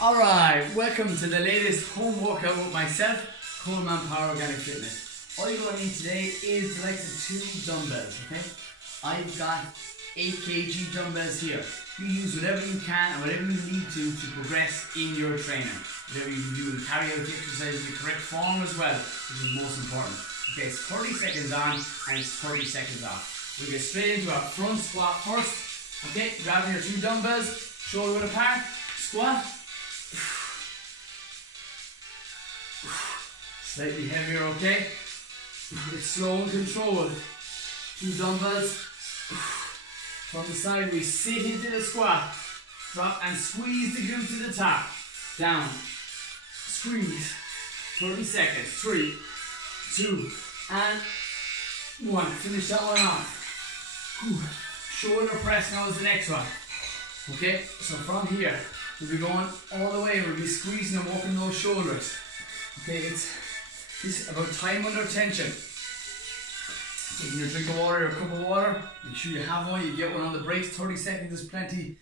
Alright, welcome to the latest home workout with myself, Coleman Power Organic Fitness. All you're going to need today is the likes of 2 dumbbells, okay? I've got 8 kg dumbbells here. You use whatever you can and whatever you need to progress in your training. Whatever you can do and carry out the exercise in the correct form as well, which is most important. Okay, it's 30 seconds on and it's 30 seconds off. We'll get straight into our front squat first. Okay, grab your 2 dumbbells, shoulder width apart, squat. Slightly heavier, okay? It's slow and controlled. 2 dumbbells. From the side, we sit into the squat. Drop and squeeze the glute to the top. Down. Squeeze. 30 seconds. 3, 2, and 1. Finish that one off. Shoulder press now is the next one. Okay, so from here, we'll be going all the way. We'll be squeezing and walking those shoulders. Okay, it's about time under tension. Taking your drink of water or a cup of water. Make sure you have one. You get one on the breaks. 30 seconds is plenty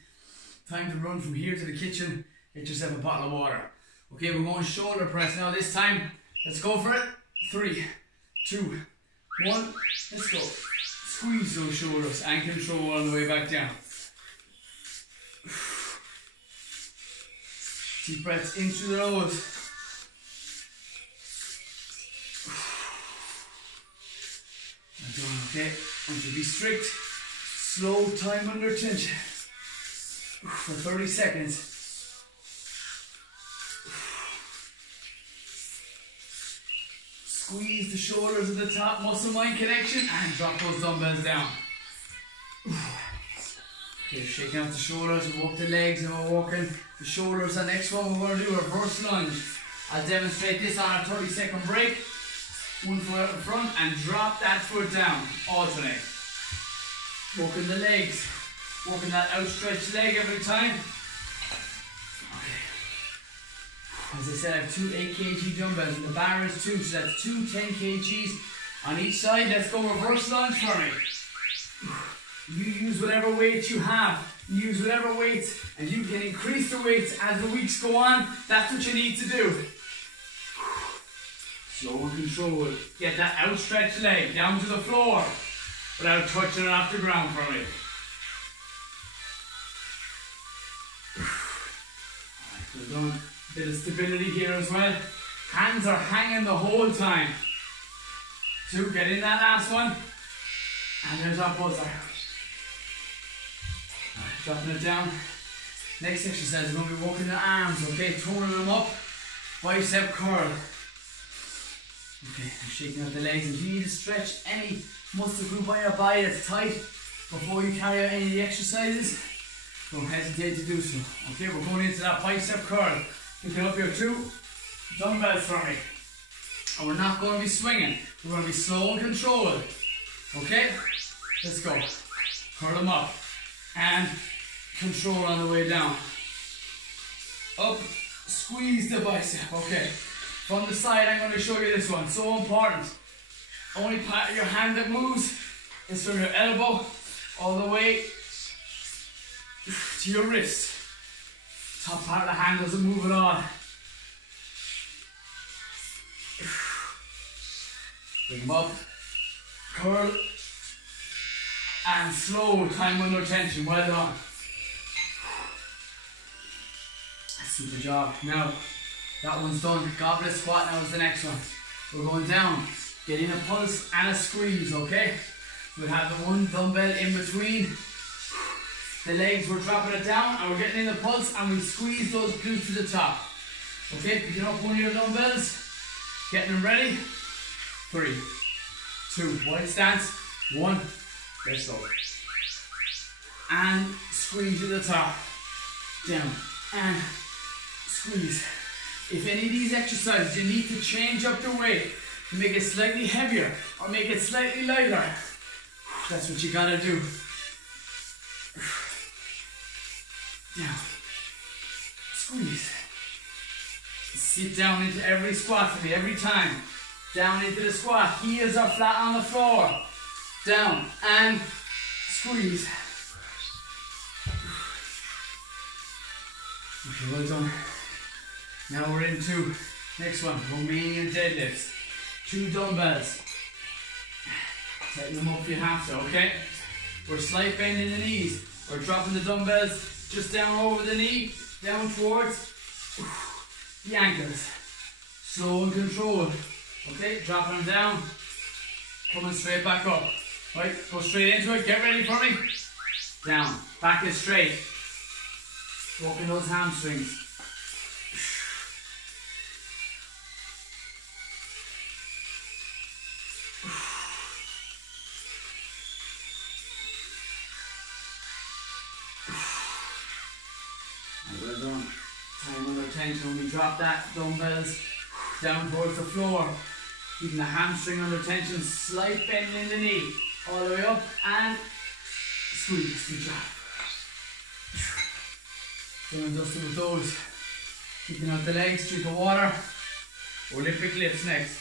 time to run from here to the kitchen. Get yourself a bottle of water. Okay, we're going shoulder press now this time. Let's go for it. 3, 2, 1. Let's go. Squeeze those shoulders and control on the way back down. Deep breaths in through the nose. Okay, want you to be strict, slow time under tension for 30 seconds. Squeeze the shoulders at the top, muscle-mind connection, and drop those dumbbells down. Okay, shaking out the shoulders, we walk the legs, and we're walking the shoulders. The next one we're going to do a reverse lunge. I'll demonstrate this on a 30-second break. One foot out in front and drop that foot down. Alternate. Walking the legs. Walking that outstretched leg every time. Okay. As I said, I have 2 8 kg dumbbells and the bar is 2, so that's 2 10 kgs on each side. Let's go reverse lunge for me. You use whatever weight you have. You use whatever weights, and you can increase the weights as the weeks go on. That's what you need to do. Slow and controlled. Get that outstretched leg down to the floor without touching it off the ground for me. Alright, well done. Bit of stability here as well. Hands are hanging the whole time. 2, get in that last one. And there's our buzzer. Alright, dropping it down. Next exercise, we're going to be walking the arms, okay? Turning them up. Bicep curl. Okay, I'm shaking out the legs. If you need to stretch any muscle group on your body that's tight before you carry out any of the exercises, don't hesitate to do so. Okay, we're going into that bicep curl. Picking up your 2 dumbbells for me. And we're not going to be swinging. We're going to be slow and controlled. Okay, let's go. Curl them up. And control on the way down. Up, squeeze the bicep. Okay. From the side, I'm going to show you this one. So important. Only part of your hand that moves is from your elbow all the way to your wrist. Top part of the hand doesn't move at all. Bring them up. Curl. And slow time under tension. Well done. Super job. Now, that one's done. Goblet squat now is the next one. We're going down. Getting a pulse and a squeeze, okay? We'll have the 1 dumbbell in between the legs. We're dropping it down and we're getting in the pulse and we squeeze those glutes to the top. Okay, picking up one of your dumbbells. Getting them ready. 3, 2, wide stance. 1. Let's go. And squeeze to the top. Down. And squeeze. If any of these exercises you need to change up the weight to make it slightly heavier or make it slightly lighter, that's what you gotta do. Down. Squeeze. Sit down into every squat for me, every time. Down into the squat. Heels are flat on the floor. Down and squeeze. Okay, well done. Now we're into next one, Romanian deadlifts. 2 dumbbells. Tighten them up if you have to, okay? We're slight bend in the knees. We're dropping the dumbbells just down over the knee, down towards the ankles. Slow and controlled. Okay, dropping them down, coming straight back up. Right, go straight into it, get ready for me. Down, back is straight. Working those hamstrings. Well done. Time under tension when we drop that, dumbbells down towards the floor. Keeping the hamstring under tension, slight bend in the knee. All the way up and squeeze, good job. Done and dusted with those. Keeping out the legs, drink of water. Olympic lifts next.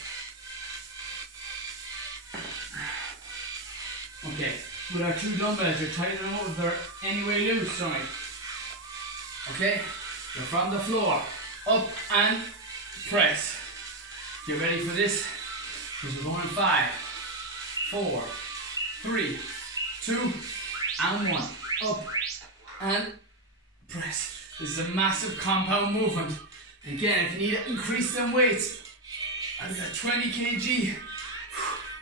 Okay, with our 2 dumbbells, you're tightening them up if they're anyway loose, sorry. Okay, you're from the floor, up and press. Get ready for this, because we're going in 5, 4, 3, 2, and 1. Up and press. This is a massive compound movement. Again, if you need to increase them weights, I've got 20 kg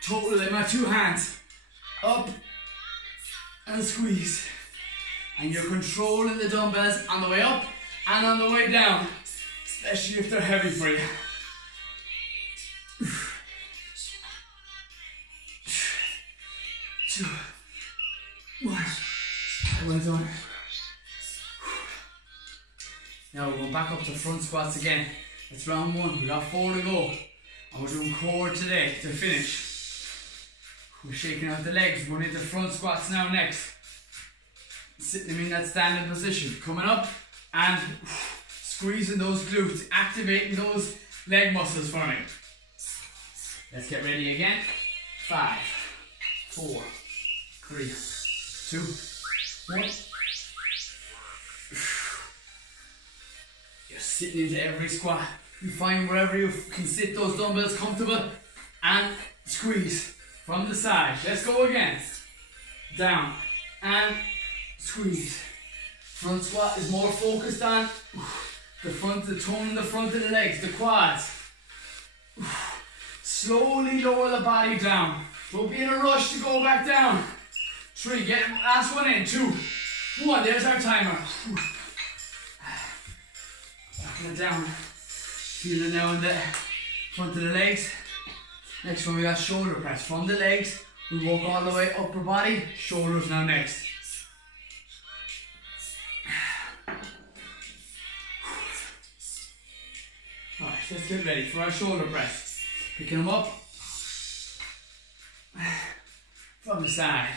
total in my 2 hands. Up and squeeze. And you're controlling the dumbbells on the way up and on the way down, especially if they're heavy for you. 2, 1. Well done. Now we're going back up to front squats again. It's round 1. We got 4 to go. And we're doing core today to finish. We're shaking out the legs. We're going into front squats now next. Sitting them in that standing position. Coming up and squeezing those glutes. Activating those leg muscles for me. Let's get ready again. 5, 4, 3, 2, 1. You're sitting into every squat. You find wherever you can sit those dumbbells comfortable and squeeze from the side. Let's go again. Down and squeeze. Front squat is more focused on the front, the tone in the front of the legs, the quads. Slowly lower the body down. Don't be in a rush to go back down. 3, get last one in. 2, 1, there's our timer. Backing it down. Feel it now in the front of the legs. Next one we got shoulder press. From the legs, we walk all the way upper body, shoulders now next. Alright, let's get ready for our shoulder press. Picking them up from the side.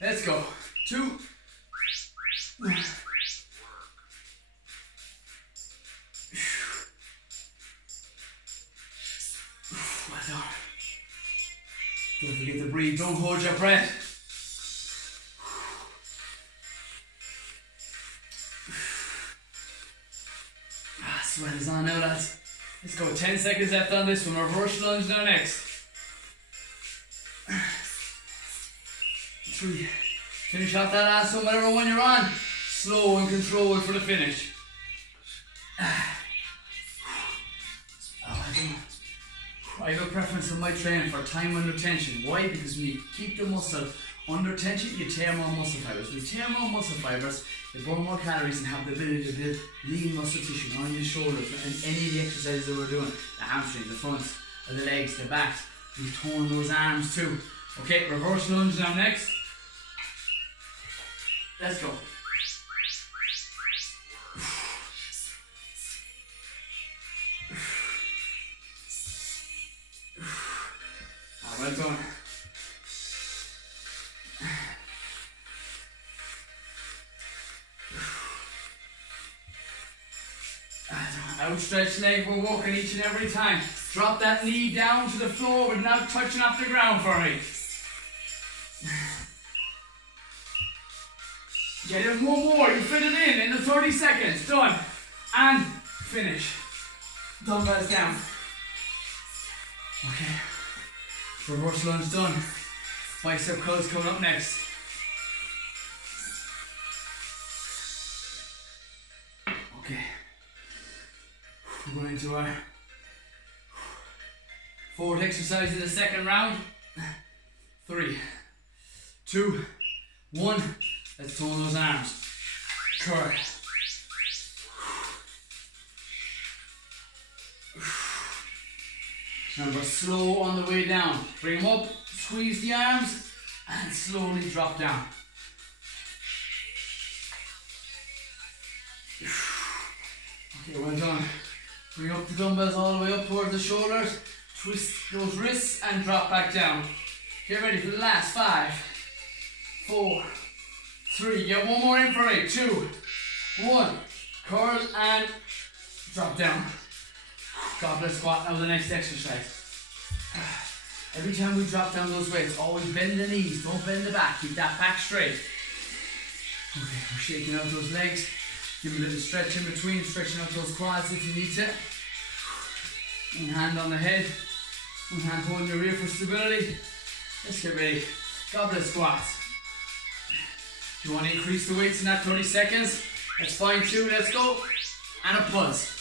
Let's go. 2, 1. Well done. Don't forget to breathe. Don't hold your breath. Sweat is on now, lads. Let's go. 10 seconds left on this one. Reverse lunge now next. 3. Finish off that last one, whatever one you're on. Slow and controlled for the finish. I have a preference in my training for time under tension. Why? Because when you keep the muscle under tension, you tear more muscle fibers. When you tear more muscle fibers, you burn more calories and have the ability to build lean muscle tissue on your shoulders and any of the exercises that we're doing. The hamstrings, the fronts, or the legs, the backs. You tone those arms too. Okay, reverse lunge now next. Let's go. Well done. Outstretched leg, we're walking each and every time. Drop that knee down to the floor without touching up the ground for me. Get in one more, you fit it in the 30 seconds. Done. And finish. dumbbells down. Okay, reverse lunge done. Bicep curls coming up next. Okay, we're going into our fourth exercise in the second round. 3, 2, 1. Let's tone those arms. Curl. Remember, slow on the way down. Bring them up, squeeze the arms, and slowly drop down. Okay, well done. Bring up the dumbbells all the way up towards the shoulders. Twist those wrists and drop back down. Get ready for the last 5, 4, 3. Get one more in for it. 2, 1. Curl and drop down. Goblet squat. Now the next exercise. Every time we drop down those weights, always bend the knees. Don't bend the back. Keep that back straight. Okay, we're shaking out those legs. Give a little stretch in between. Stretching out those quads if you need to. One hand on the head. One hand holding your rear for stability. Let's get ready. Goblet squats. If you want to increase the weights in that 30 seconds, that's fine too. Let's go. And a pulse.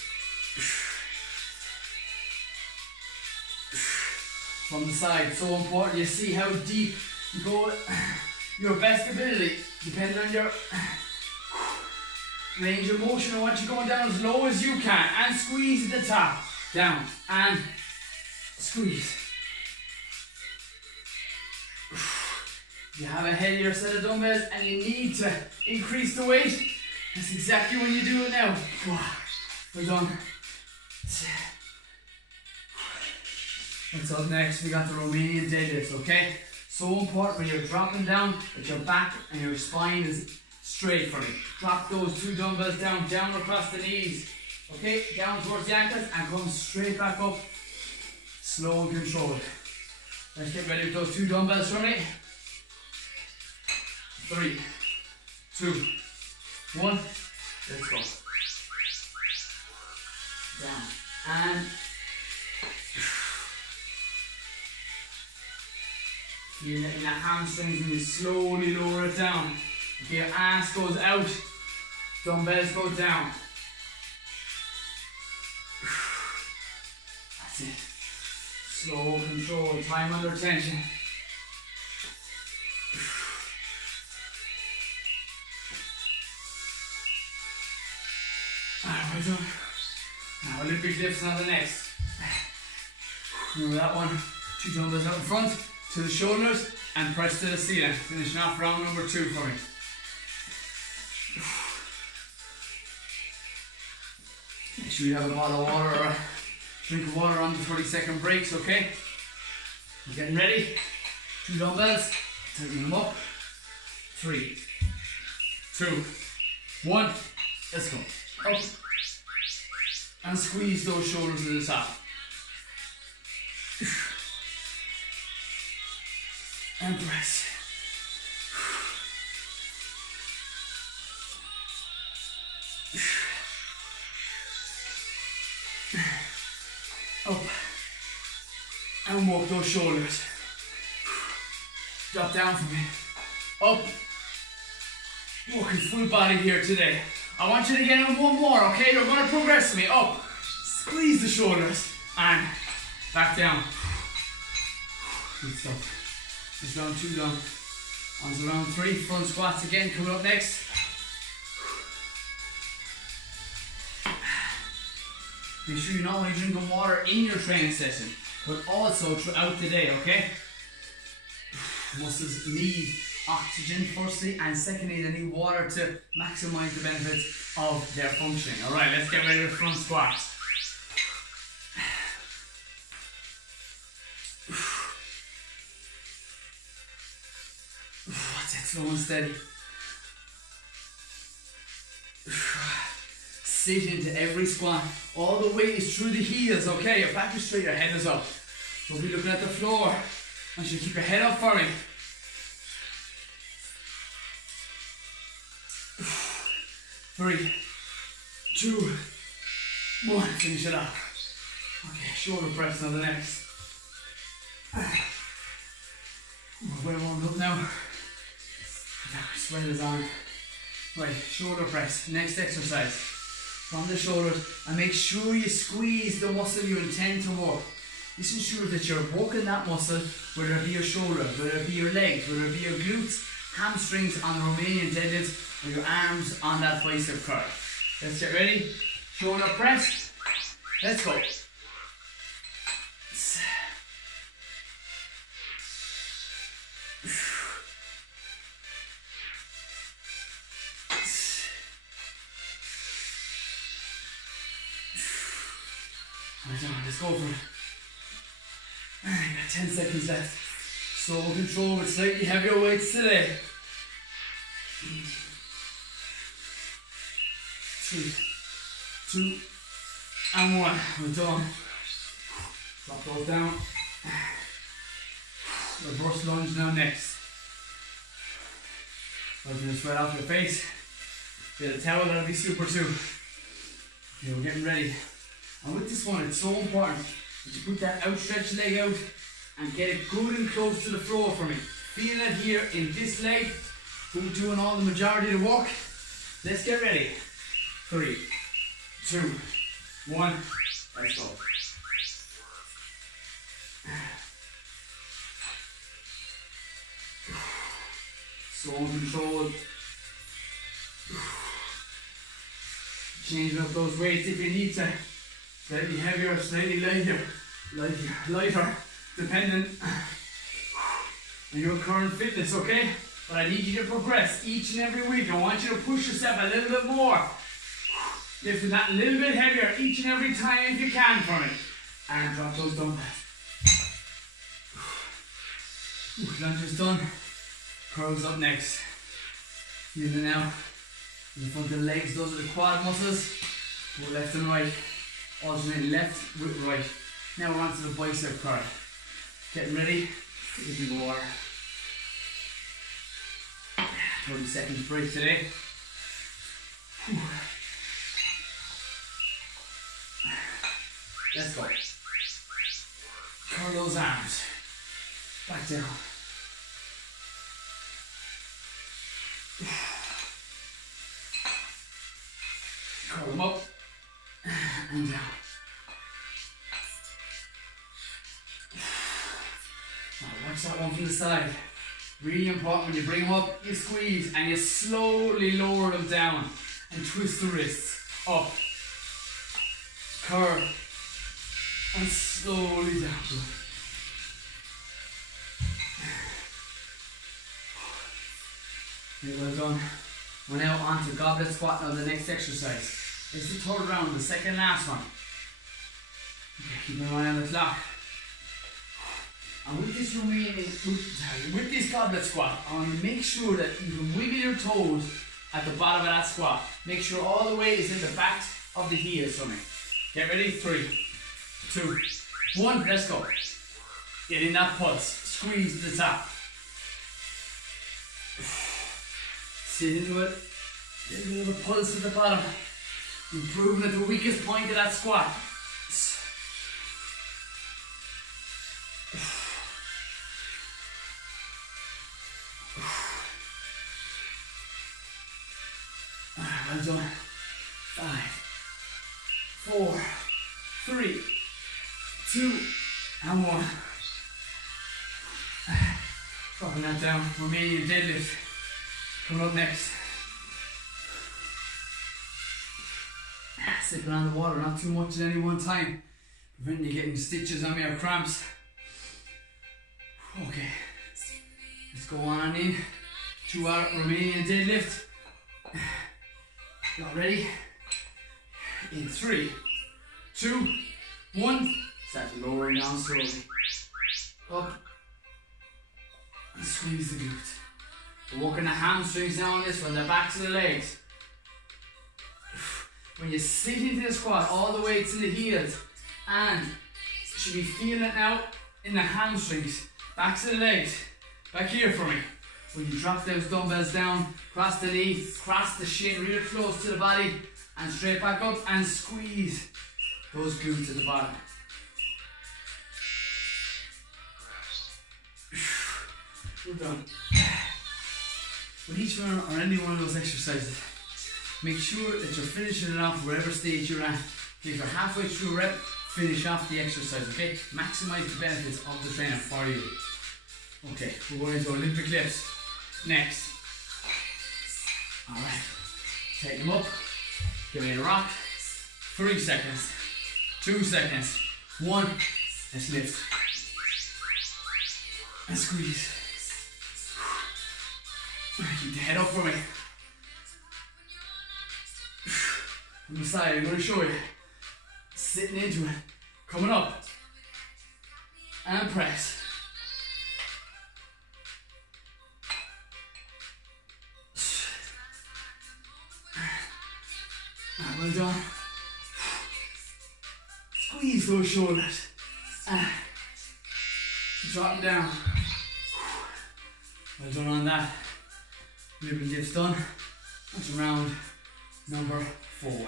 From the side, so important. You see how deep you go. Your best ability, depending on your range of motion and what you're going down as low as you can. And squeeze at the top. Down. And squeeze. You have a heavier set of dumbbells and you need to increase the weight. That's exactly when you do it now. We're done. What's up next? We got the Romanian deadlift, okay? So important when you're dropping down that your back and your spine is straight for me. Drop those 2 dumbbells down across the knees. Okay, down towards the ankles and come straight back up. Slow and controlled. Let's get ready with those 2 dumbbells for me. 3, 2, 1. Let's go. Down and feel it in the hamstrings and you slowly lower it down. Okay, your ass goes out, dumbbells go down. That's it. Slow control, time under tension. Alright, well done. Now Olympic lifts on the next. Remember that one? 2 dumbbells out in front, to the shoulders, and press to the ceiling. Finishing off round number 2 for me. Make sure you have a bottle of water or a drink of water on the 30-second breaks, okay? We're getting ready. 2 dumbbells, tighten them up. 3, 2, 1. Let's go. Up. And squeeze those shoulders to the top. And press. Up. And walk those shoulders. Drop down for me. Up. Working full body here today. I want you to get in one more, okay? You're going to progress me. Up. Squeeze the shoulders. And back down. Good stuff. It's round 2 done. On to round 3. Front squats again coming up next. Make sure you're not only drinking water in your training session, but also throughout the day, okay? Muscles need oxygen firstly, and secondly they need water to maximize the benefits of their functioning. Alright, let's get ready with front squats. That's it, slow and steady. Sit into every squat. All the weight is through the heels, okay? Your back is straight, your head is up. Don't be looking at the floor. I want you to keep your head up for me. 3, 2, 1. Finish it up. Okay, shoulder press on the next. We're warmed up now. Sweat is on. Right, shoulder press. Next exercise. From the shoulders, and make sure you squeeze the muscle you intend to work. This ensures that you're working that muscle, whether it be your shoulder, whether it be your legs, whether it be your glutes, hamstrings on the Romanian deadlift, or your arms on that bicep curl. Let's get ready. Shoulder press. Let's go. Let's go for it. I got 10 seconds left. Slow control with slightly heavier weights today. 3, 2, and 1. We're done. Drop those down. Reverse lunge now next. Wiping the sweat off your face. Get a towel, that'll be super too. Okay, we're getting ready. And with this one, it's so important that you put that outstretched leg out and get it good and close to the floor for me. Feeling it here in this leg. We're doing all the majority of the work. Let's get ready. 3, 2, 1. Let's go. So controlled. Changing up those weights if you need to. Slightly heavier, slightly lighter, dependent on your current fitness, okay? But I need you to progress each and every week. I want you to push yourself a little bit more. Lifting that a little bit heavier each and every time if you can for me. And drop those dumbbells. Lunge is done. Curls up next. Feel it now. In the front of the legs, those are the quad muscles. Go left and right. Alternate left with right. Now we're on to the bicep curl. Getting ready. Take a big water. 30 seconds break today. Let's go. Curl those arms. Back down. Curl them up. And down. Now watch that one from the side. Really important, when you bring them up, you squeeze and you slowly lower them down and twist the wrists up. Curl and slowly down. Okay, well done. We're now on to goblet squat now, the next exercise. It's the third round, the second last one. Okay, keep an eye on the clock. And with this with this goblet squat, I want to make sure that you can wiggle your toes at the bottom of that squat. Make sure all the weight is in the back of the heels for me. Get ready, 3, 2, 1, let's go. Get in that pulse, squeeze to the top. Sit into it, get a little pulse at the bottom. Improving at the weakest point of that squat. Well done. 5, 4, 3, 2, and 1. Dropping that down. Romanian deadlift. Coming up next. Sipping on the water, not too much at any one time. Preventing you getting stitches on me or cramps. Okay. Let's go on in to our Romanian deadlift. Y'all ready? In 3, 2, 1. Start lowering down slowly. Up. And squeeze the glutes. We're working the hamstrings now on this one, the backs of the legs. When you sit into the squat, all the way to the heels, and you should be feeling it now in the hamstrings, backs of the legs, back here for me. When you drop those dumbbells down, cross the knee, cross the shin, real close to the body, and straight back up and squeeze those glutes at the bottom. We're done. With each one or any one of those exercises, make sure that you're finishing it off wherever stage you're at. If you're halfway through a rep, finish off the exercise, okay? Maximize the benefits of the trainer for you. Okay, we're going into Olympic lifts next. Alright, take them up, give me the rock. 3 seconds, 2 seconds, 1, let's lift. And squeeze. Keep the head up for me. On the side, I'm going to show you. Sitting into it, coming up, and press. Well done. Squeeze those shoulders. Drop down. Well done on that. Ribbon dips done. That's round number 4.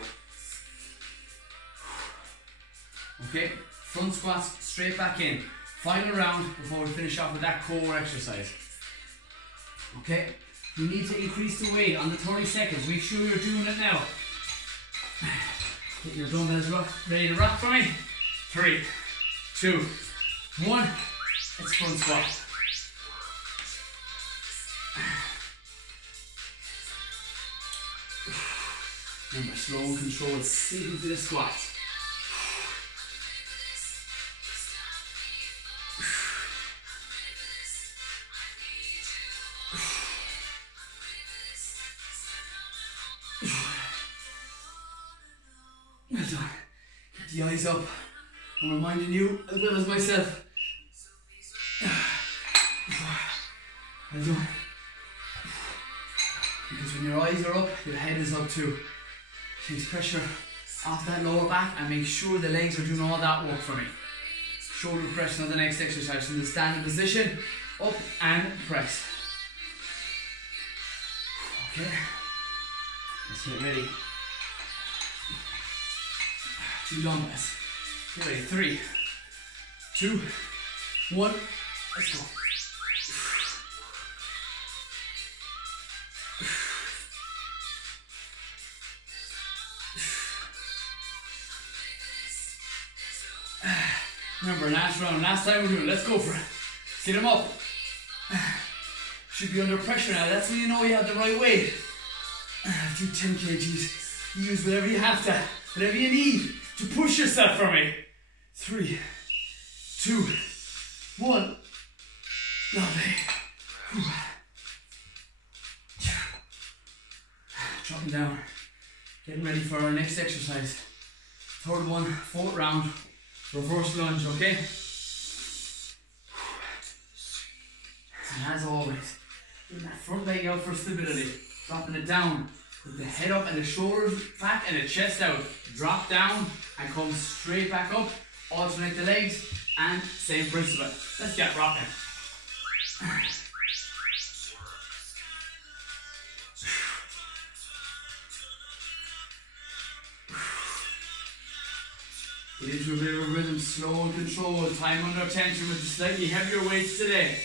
Okay, front squats straight back in. Final round before we finish off with that core exercise. Okay, you need to increase the weight on the 30 seconds. Make sure you're doing it now. Get your dumbbells ready to rock for me. 3, 2, 1. It's front squat. Remember, slow and controlled, sink into the squat. Well done. Keep the eyes up. I'm reminding you as well as myself. Well done. Because when your eyes are up, your head is up too. Takes pressure off that lower back and make sure the legs are doing all that work for me. Shoulder press on the next exercise in the standing position. Up and press. Okay. Let's get ready. 2 dumbbells. Get ready. 3, 2, 1. Let's go. Remember, last round, last time we're doing it. Let's go for it. Get them up. Should be under pressure now. That's when you know you have the right weight. Do 10 kgs. Use whatever you have to, whatever you need to push yourself for me. 3, 2, 1. Lovely. Dropping down. Getting ready for our next exercise. Third one, 4th round. Reverse lunge, okay? And as always, getting that front leg out for stability. Dropping it down with the head up and the shoulders back and the chest out. Drop down and come straight back up. Alternate the legs and same principle. Let's get rocking. Get into a bit of a rhythm, slow and controlled, time under tension with the slightly heavier weights today.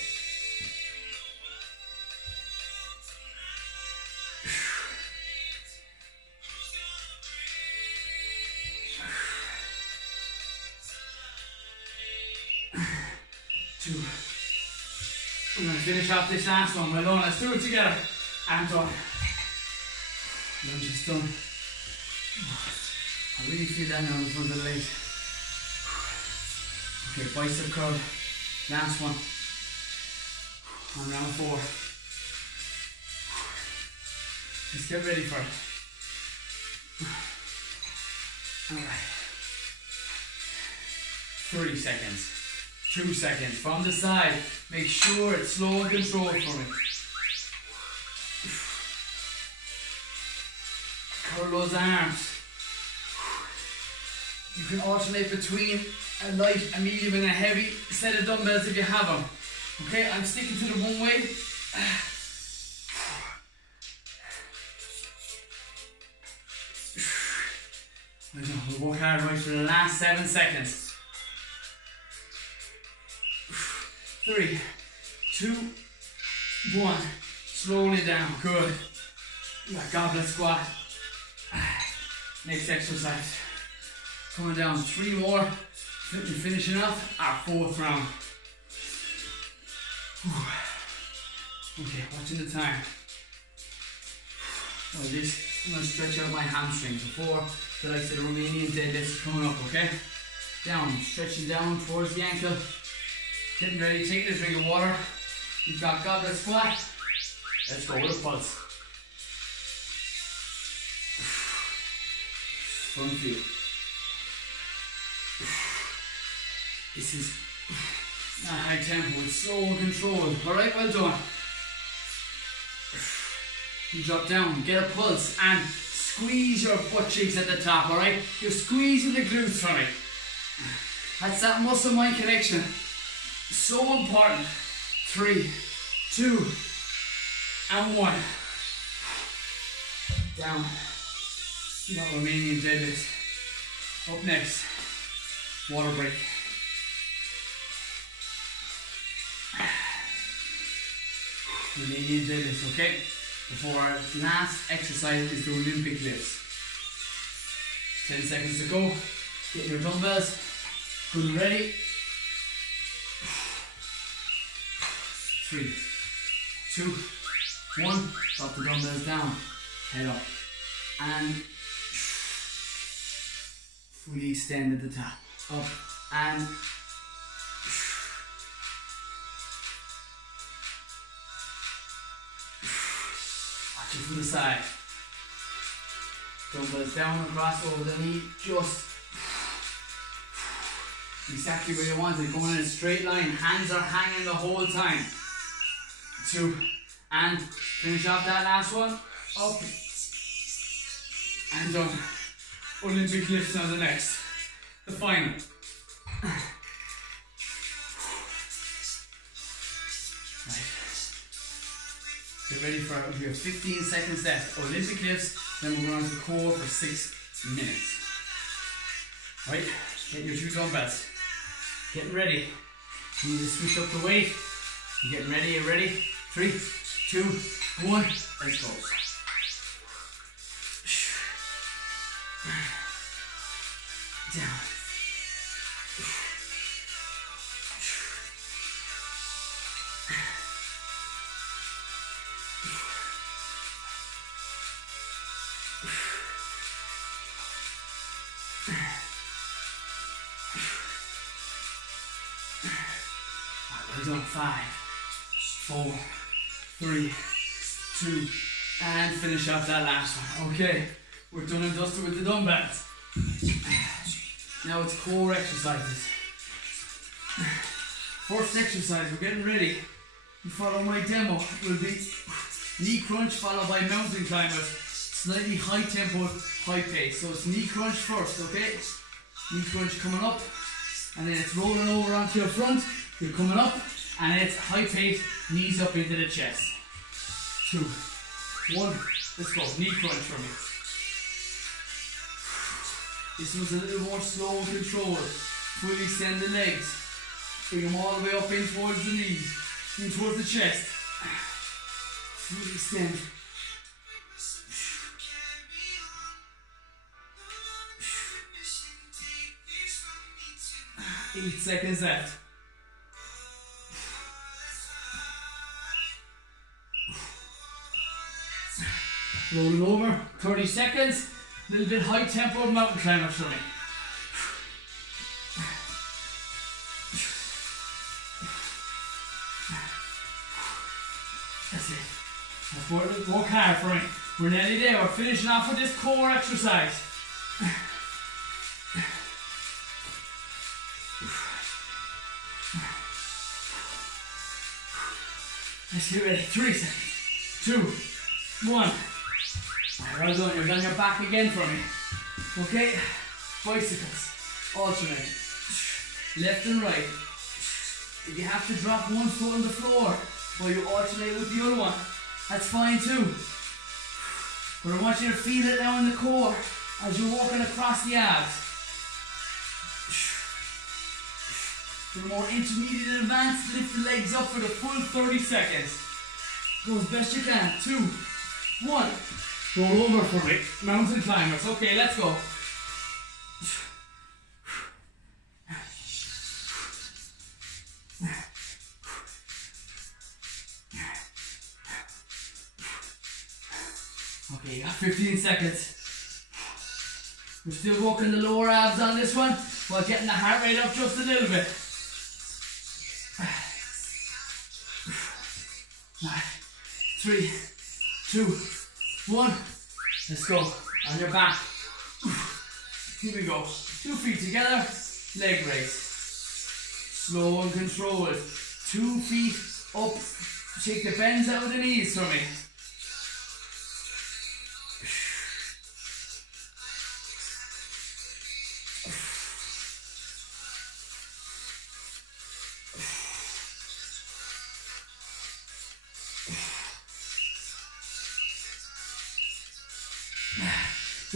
Two. We're going to finish off this last one. Well done, let's do it together. And done. Lunge is done. I really feel that now in front of the legs. Okay, bicep curl, last one, on round 4. Let's get ready for it. Alright. 30 seconds, 2 seconds, from the side, make sure it's slow and controlled for me. Curl those arms. You can alternate between a light, a medium and a heavy set of dumbbells if you have them. Okay, I'm sticking to the one weight. We'll work hard right for the last 7 seconds. 3, 2, 1. Slowly down. Good. You got goblet squat. Next exercise. Coming down. 3 more. Finishing off our 4th round. Okay, watching the time. Well, I'm going to stretch out my hamstrings before the likes of the Romanian deadlifts coming up, okay? Down, stretching down towards the ankle. Getting ready, taking a drink of water. You've got goblet squat. Let's go with a pulse. Front view. This is not high tempo, it's slow and controlled. Alright, well done. You drop down, get a pulse and squeeze your butt cheeks at the top, alright? You're squeezing the glutes from it. That's that muscle-mind connection. So important. 3, 2, and 1. Down. You know, Romanian deadlift. Up next, water break. Romanian deadlift, okay? Before our last exercise is the Olympic lifts. 10 seconds to go. Get your dumbbells. Good and ready. 3, 2, 1. Drop the dumbbells down. Head up. And fully extend at the top. Up and watch it from the side. Dumbbells down and cross over the knee. Just exactly where you want it. Going in a straight line. Hands are hanging the whole time. 2 and finish off that last one. Up and done. Olympic lifts on the next. The final. Right. Get ready for it. We have 15 seconds left. Olympic lifts, then we're going to core for 6 minutes. Right? Get your 2 dumbbells. Getting ready. You need to switch up the weight. You're getting ready, you ready? 3, 2, 1, let's go. Down. Well done. 5, 4, 3, 2, and finish off that last one. Okay, we're done and dusted with the dumbbells. Now it's core exercises. First exercise, we're getting ready. You follow my demo. It will be knee crunch followed by mountain climbers. Slightly high tempo, high pace. So it's knee crunch first, okay? Knee crunch coming up, and then it's rolling over onto your front. You're coming up, and it's high pace, knees up into the chest. 2, 1, let's go. Knee crunch for me. This one's a little more slow and controlled. Fully extend the legs. Bring them all the way up in towards the knees, in towards the chest. Fully extend. 8 seconds left. Rolling over, 30 seconds. A little bit high tempo mountain climbers for me. That's it. Work hard for me. We're nearly there. We're finishing off with this core exercise. Let's get ready. 3 seconds. 2, 1. Well done. You're on your back again for me. Okay. Bicycles. Alternate. Left and right. If you have to drop one foot on the floor while you alternate with the other one, that's fine too. But I want you to feel it now in the core as you're walking across the abs. For the more intermediate and advanced, lift the legs up for the full 30 seconds. Go as best you can. 2, 1. Roll over for me. Mountain climbers. Okay, let's go. Okay, you got 15 seconds. We're still working the lower abs on this one while getting the heart rate up just a little bit. 3, 2, 1. Let's go. On your back. Here we go. 2 feet together. Leg raise. Slow and controlled. 2 feet up. Take the bends out of the knees for me.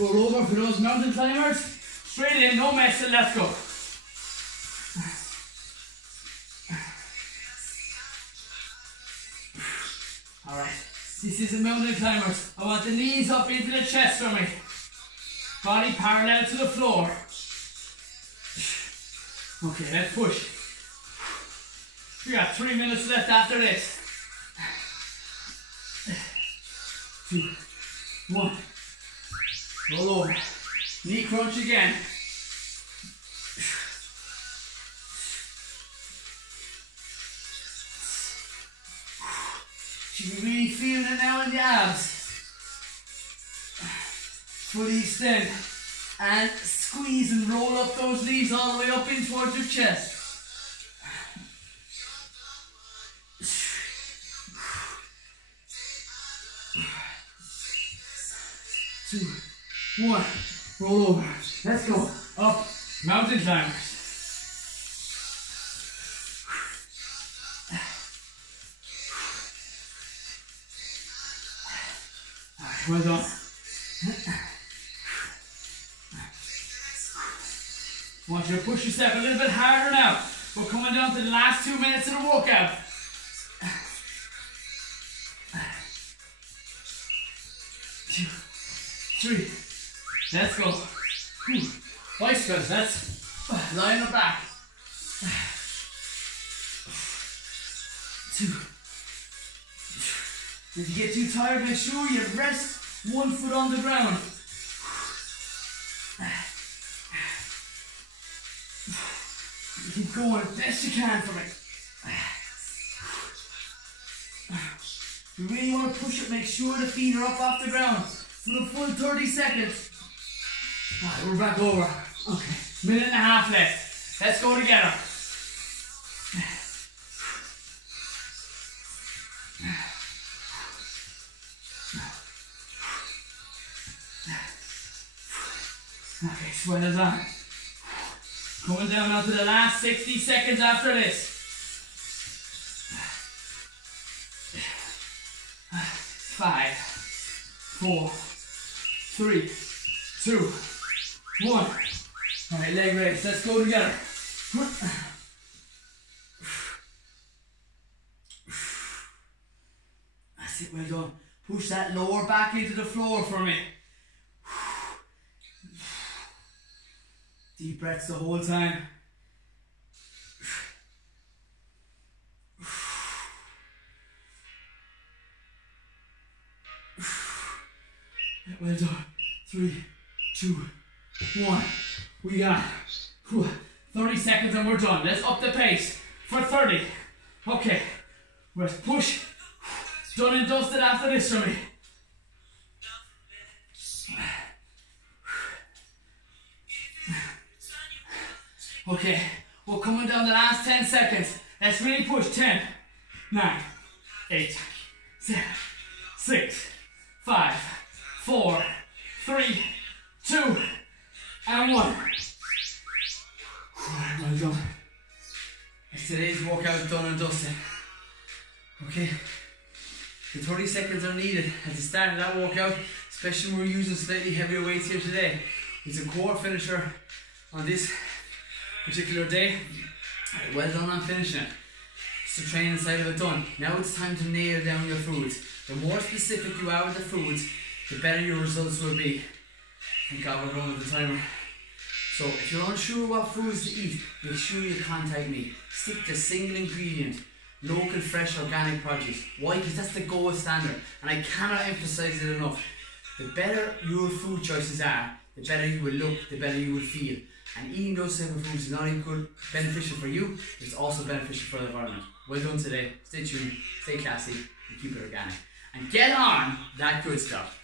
Roll over for those mountain climbers. Straight in, no messing, let's go. Alright, this is a mountain climbers. I want the knees up into the chest for me. Body parallel to the floor. Okay, let's push. We got 3 minutes left after this. 2, 1. Roll over. Knee crunch again. Should be really feeling it now in the abs. Fully extend and squeeze and roll up those knees all the way up in towards your chest. 2, 1, roll over. Let's go. Up, mountain climbers. Alright, well done. I want you to push yourself a little bit harder now. We're coming down to the last 2 minutes of the workout. 2, 3, let's go. Bicycles, let's lie on the back. 2. If you get too tired, make sure you rest one foot on the ground. Keep going as best you can for me. You really want to push it, make sure the feet are up off the ground for the full 30 seconds. Alright, we're back over. Okay, minute and a half left. Let's go together. Okay, sweat is on. Going down now to the last 60 seconds after this. 5, 4, 3, 2, 1. Alright, leg raise. Let's go together. That's it, well done. Push that lower back into the floor for me. Deep breaths the whole time. Well done. 3, 2, 1. We got 30 seconds and we're done. Let's up the pace for 30. Okay. Let's push. Done and dusted after this for me. Okay, we're coming down the last 10 seconds. Let's really push. 10, 9, 8, 7, 6, 5, 4, 3, 2, and 1. Alright, well done. Today's workout done and dusted. Okay, the 30 seconds are needed at the start of that workout, especially when we're using slightly heavier weights here today. It's a core finisher on this particular day. Well done on finishing it. So training side of it done. Now it's time to nail down your foods. The more specific you are with the foods, the better your results will be. Thank God we're going with the timer. So if you're unsure what foods to eat, make sure you contact me. Stick to single ingredient, local, fresh, organic produce. Why? Because that's the gold standard, and I cannot emphasize it enough. The better your food choices are, the better you will look, the better you will feel. And eating those type of foods is not only good, beneficial for you, it's also beneficial for the environment. Well done today. Stay tuned, stay classy, and keep it organic. And get on that good stuff.